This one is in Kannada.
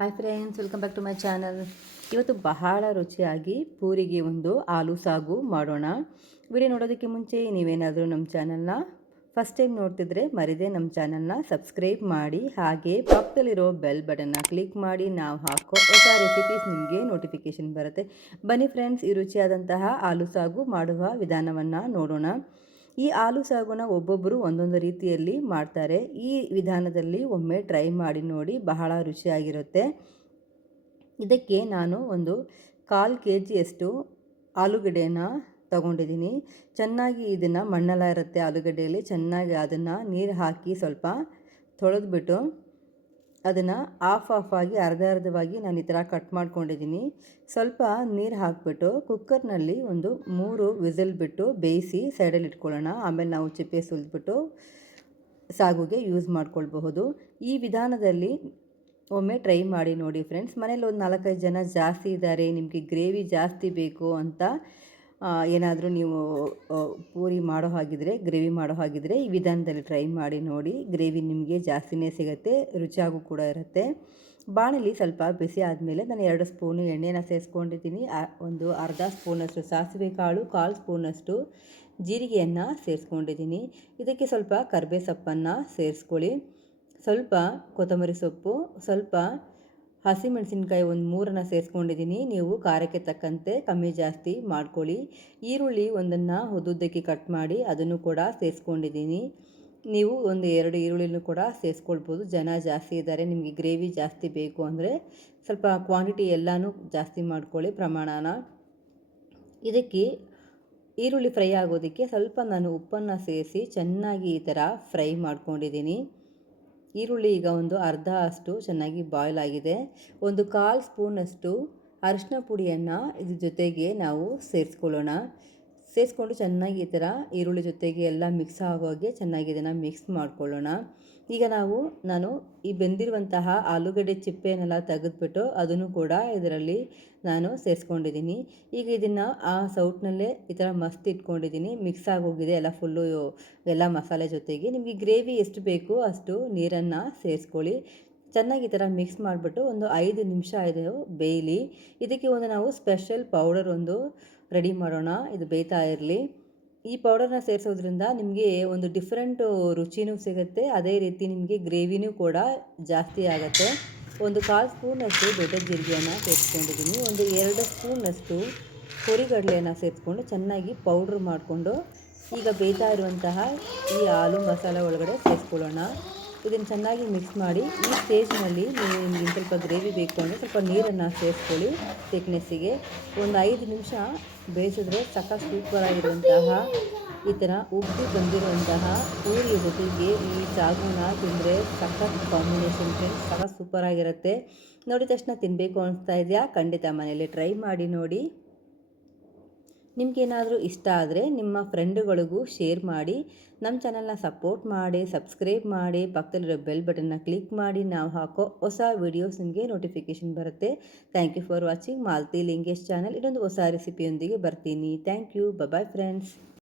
Hi friends, welcome back to my channel. ಇವತ್ತು ಬಹಳ ರುಚಿಯಾಗಿ ಪೂರಿಗೆ ಒಂದು ಆಲೂ ಸಾಗು ಮಾಡೋಣ. ವಿಡಿಯೋ ನೋಡೋದಕ್ಕೆ ಮುಂಚೆ ನೀವೇನಾದರೂ ನಮ್ಮ ಚಾನಲ್ನ ಫಸ್ಟ್ ಟೈಮ್ ನೋಡ್ತಿದ್ರೆ ಮರಿದೇ ನಮ್ಮ ಚಾನಲ್ನ ಸಬ್ಸ್ಕ್ರೈಬ್ ಮಾಡಿ, ಹಾಗೆ ಪಕ್ಕದಲ್ಲಿರೋ ಬೆಲ್ ಬಟನ್ನ ಕ್ಲಿಕ್ ಮಾಡಿ. ನಾವು ಹಾಕೋ ಹೊಸ ರೆಸಿಪೀಸ್ ನಿಮಗೆ ನೋಟಿಫಿಕೇಷನ್ ಬರುತ್ತೆ. ಬನ್ನಿ ಫ್ರೆಂಡ್ಸ್, ಈ ರುಚಿಯಾದಂತಹ ಆಲೂ ಸಾಗು ಮಾಡುವ ವಿಧಾನವನ್ನು ನೋಡೋಣ. ಈ ಆಲೂ ಸಾಗುನ ಒಬ್ಬೊಬ್ಬರು ಒಂದೊಂದು ರೀತಿಯಲ್ಲಿ ಮಾಡ್ತಾರೆ. ಈ ವಿಧಾನದಲ್ಲಿ ಒಮ್ಮೆ ಟ್ರೈ ಮಾಡಿ ನೋಡಿ, ಬಹಳ ರುಚಿಯಾಗಿರುತ್ತೆ. ಇದಕ್ಕೆ ನಾನು ಒಂದು 1/4 kgಯಷ್ಟು ಆಲೂಗಡ್ಡೆನ ತಗೊಂಡಿದ್ದೀನಿ. ಚೆನ್ನಾಗಿ ಇದನ್ನು ಮಣ್ಣೆಲ್ಲ ಇರುತ್ತೆ ಆಲೂಗಡ್ಡೆಯಲ್ಲಿ, ಚೆನ್ನಾಗಿ ಅದನ್ನು ನೀರು ಹಾಕಿ ಸ್ವಲ್ಪ ತೊಳೆದ್ಬಿಟ್ಟು ಅದನ್ನು ಆಫಾಗಿ ಅರ್ಧವಾಗಿ ನಾನು ಈ ಥರ ಕಟ್ ಮಾಡ್ಕೊಂಡಿದ್ದೀನಿ. ಸ್ವಲ್ಪ ನೀರು ಹಾಕಿಬಿಟ್ಟು ಕುಕ್ಕರ್ನಲ್ಲಿ ಒಂದು 3 ವಿಸಿಲ್ ಬಿಟ್ಟು ಬೇಯಿಸಿ ಸೈಡಲ್ಲಿ ಇಟ್ಕೊಳ್ಳೋಣ. ಆಮೇಲೆ ನಾವು ಚಿಪ್ಪೆ ಸುಲಿದ್ಬಿಟ್ಟು ಸಾಗುಗೆ ಯೂಸ್ ಮಾಡ್ಕೊಳ್ಬಹುದು. ಈ ವಿಧಾನದಲ್ಲಿ ಒಮ್ಮೆ ಟ್ರೈ ಮಾಡಿ ನೋಡಿ ಫ್ರೆಂಡ್ಸ್. ಮನೇಲಿ ಒಂದು 4-5 ಜನ ಜಾಸ್ತಿ ಇದ್ದಾರೆ, ನಿಮಗೆ ಗ್ರೇವಿ ಜಾಸ್ತಿ ಬೇಕು ಅಂತ ಏನಾದರೂ ನೀವು ಪೂರಿ ಮಾಡೋ ಹಾಗಿದ್ರೆ, ಗ್ರೇವಿ ಮಾಡೋ ಹಾಗಿದ್ರೆ ಈ ವಿಧಾನದಲ್ಲಿ ಟ್ರೈ ಮಾಡಿ ನೋಡಿ. ಗ್ರೇವಿ ನಿಮಗೆ ಜಾಸ್ತಿನೇ ಸಿಗುತ್ತೆ, ರುಚಿಯಾಗೂ ಕೂಡ ಇರುತ್ತೆ. ಬಾಣಲಿ ಸ್ವಲ್ಪ ಬಿಸಿ ಆದಮೇಲೆ ನಾನು 2 ಸ್ಪೂನು ಎಣ್ಣೆನ ಸೇರಿಸ್ಕೊಂಡಿದ್ದೀನಿ. ಒಂದು ಅರ್ಧ ಸ್ಪೂನಷ್ಟು ಸಾಸಿವೆ ಕಾಳು, 1/4 ಸ್ಪೂನಷ್ಟು ಜೀರಿಗೆಯನ್ನು ಸೇರಿಸ್ಕೊಂಡಿದ್ದೀನಿ. ಇದಕ್ಕೆ ಸ್ವಲ್ಪ ಕರಿಬೇವು ಸೊಪ್ಪನ್ನು ಸೇರಿಸ್ಕೊಳ್ಳಿ, ಸ್ವಲ್ಪ ಕೊತ್ತಂಬರಿ ಸೊಪ್ಪು, ಸ್ವಲ್ಪ ಹಸಿಮೆಣಸಿನ್ಕಾಯಿ ಒಂದು 3 ಸೇರಿಸ್ಕೊಂಡಿದ್ದೀನಿ. ನೀವು ಖಾರಕ್ಕೆ ತಕ್ಕಂತೆ ಕಮ್ಮಿ ಜಾಸ್ತಿ ಮಾಡ್ಕೊಳ್ಳಿ. ಈರುಳ್ಳಿ ಒಂದನ್ನು ಉದ್ದುದ್ದಕ್ಕೆ ಕಟ್ ಮಾಡಿ ಅದನ್ನು ಕೂಡ ಸೇರಿಸ್ಕೊಂಡಿದ್ದೀನಿ. ನೀವು ಒಂದು 2 ಈರುಳ್ಳಿನೂ ಕೂಡ ಸೇರಿಸ್ಕೊಳ್ಬೋದು. ಜನ ಜಾಸ್ತಿ ಇದ್ದಾರೆ, ನಿಮಗೆ ಗ್ರೇವಿ ಜಾಸ್ತಿ ಬೇಕು ಅಂದರೆ ಸ್ವಲ್ಪ ಕ್ವಾಂಟಿಟಿ ಎಲ್ಲನೂ ಜಾಸ್ತಿ ಮಾಡ್ಕೊಳ್ಳಿ ಪ್ರಮಾಣನ. ಇದಕ್ಕೆ ಈರುಳ್ಳಿ ಫ್ರೈ ಆಗೋದಕ್ಕೆ ಸ್ವಲ್ಪ ನಾನು ಉಪ್ಪನ್ನು ಸೇರಿಸಿ ಚೆನ್ನಾಗಿ ಈ ಥರ ಫ್ರೈ ಮಾಡ್ಕೊಂಡಿದ್ದೀನಿ. ಈರುಳ್ಳಿ ಈಗ ಒಂದು ಅರ್ಧ ಅಷ್ಟು ಚೆನ್ನಾಗಿ ಬಾಯ್ಲ್ ಆಗಿದೆ. ಒಂದು 1/4 ಸ್ಪೂನಷ್ಟು ಅರಿಶಿನ ಪುಡಿಯನ್ನು ಇದ್ರ ಜೊತೆಗೆ ನಾವು ಸೇರಿಸ್ಕೊಳ್ಳೋಣ. ಸೇರಿಸ್ಕೊಂಡು ಚೆನ್ನಾಗಿ ಈ ಥರ ಈರುಳ್ಳಿ ಜೊತೆಗೆ ಎಲ್ಲ ಮಿಕ್ಸ್ ಆಗೋಗೆ ಚೆನ್ನಾಗಿ ಇದನ್ನು ಮಿಕ್ಸ್ ಮಾಡ್ಕೊಳ್ಳೋಣ. ಈಗ ನಾನು ಈ ಬೆಂದಿರುವಂತಹ ಆಲೂಗಡ್ಡೆ ಚಿಪ್ಪೆನೆಲ್ಲ ತೆಗೆದುಬಿಟ್ಟು ಅದನ್ನು ಕೂಡ ಇದರಲ್ಲಿ ನಾನು ಸೇರಿಸ್ಕೊಂಡಿದ್ದೀನಿ. ಈಗ ಇದನ್ನು ಆ ಸೌಟ್ನಲ್ಲೇ ಈ ಥರ ಮಸ್ತ್ ಇಟ್ಕೊಂಡಿದ್ದೀನಿ. ಮಿಕ್ಸ್ ಆಗೋಗಿದೆ ಎಲ್ಲ ಫುಲ್ಲು, ಎಲ್ಲ ಮಸಾಲೆ ಜೊತೆಗೆ. ನಿಮಗೆ ಗ್ರೇವಿ ಎಷ್ಟು ಬೇಕು ಅಷ್ಟು ನೀರನ್ನು ಸೇರಿಸ್ಕೊಳ್ಳಿ. ಚೆನ್ನಾಗಿ ಈ ಥರ ಮಿಕ್ಸ್ ಮಾಡಿಬಿಟ್ಟು ಒಂದು 5 ನಿಮಿಷ ಇದು ಬೇಯಲಿ. ಇದಕ್ಕೆ ಒಂದು ನಾವು ಸ್ಪೆಷಲ್ ಪೌಡರ್ ಒಂದು ರೆಡಿ ಮಾಡೋಣ. ಇದು ಬೇಯ್ತಾ ಇರಲಿ. ಈ ಪೌಡರ್ನ ಸೇರಿಸೋದ್ರಿಂದ ನಿಮಗೆ ಒಂದು ಡಿಫ್ರೆಂಟು ರುಚಿನೂ ಸಿಗುತ್ತೆ, ಅದೇ ರೀತಿ ನಿಮಗೆ ಗ್ರೇವಿನೂ ಕೂಡ ಜಾಸ್ತಿ ಆಗುತ್ತೆ. ಒಂದು 1/4 ಸ್ಪೂನಷ್ಟು ದೊಡ್ಡ ಜೀರಿಗೆಯನ್ನು ಸೇರಿಸ್ಕೊಂಡಿದ್ದೀನಿ. ಒಂದು 2 ಸ್ಪೂನಷ್ಟು ಹುರಿಗಡಲೆಯನ್ನು ಸೇರಿಸ್ಕೊಂಡು ಚೆನ್ನಾಗಿ ಪೌಡ್ರ್ ಮಾಡಿಕೊಂಡು ಈಗ ಬೇಯ್ತಾ ಇರುವಂತಹ ಈ ಆಲೂ ಮಸಾಲ ಒಳಗಡೆ ಸೇರಿಸ್ಕೊಳ್ಳೋಣ. ಇದನ್ನು ಚೆನ್ನಾಗಿ ಮಿಕ್ಸ್ ಮಾಡಿ ಈ ಸ್ಟೇಜ್ನಲ್ಲಿ ನೀವು ನಿಮಗೆ ಸ್ವಲ್ಪ ಗ್ರೇವಿ ಬೇಕು ಅಂದರೆ ಸ್ವಲ್ಪ ನೀರನ್ನು ಸೇರಿಸ್ಕೊಳ್ಳಿ. ಥಿಕ್ನೆಸ್ಸಿಗೆ ಒಂದು 5 ನಿಮಿಷ ಬೇಯಿಸಿದ್ರೆ ಸಖತ್ ಸೂಪರಾಗಿರುವಂತಹ ಈ ಥರ ಉಬ್ಬಿ ಬಂದಿರುವಂತಹ ಪೂರಿಯ ಜೊತೆಗೆ ಈ ಸಾಗುನ ತಿಂದರೆ ಸಖತ್ ಕಾಂಬಿನೇಷನ್ ಫ್ರೆಂಡ್ಸ್, ಸಖತ್ ಸೂಪರಾಗಿರುತ್ತೆ. ನೋಡಿದ ತಕ್ಷಣ ತಿನ್ನಬೇಕು ಅನಿಸ್ತಾ ಇದೆಯಾ? ಖಂಡಿತ ಮನೆಯಲ್ಲಿ ಟ್ರೈ ಮಾಡಿ ನೋಡಿ. ನಿಮಗೇನಾದರೂ ಇಷ್ಟ ಆದರೆ ನಿಮ್ಮ ಫ್ರೆಂಡುಗಳಿಗೂ ಶೇರ್ ಮಾಡಿ. ನಮ್ಮ ಚಾನಲ್ನ ಸಪೋರ್ಟ್ ಮಾಡಿ, ಸಬ್ಸ್ಕ್ರೈಬ್ ಮಾಡಿ, ಪಕ್ಕದಲ್ಲಿರೋ ಬೆಲ್ ಬಟನ್ನ ಕ್ಲಿಕ್ ಮಾಡಿ. ನಾವು ಹಾಕೋ ಹೊಸ ವೀಡಿಯೋಸ್ ನಿಮಗೆ ನೋಟಿಫಿಕೇಷನ್ ಬರುತ್ತೆ. Thank you for watching Malathi Lingesh channel. ಇನ್ನೊಂದು ಹೊಸ ರೆಸಿಪಿಯೊಂದಿಗೆ ಬರ್ತೀನಿ. Thank you. Bye friends.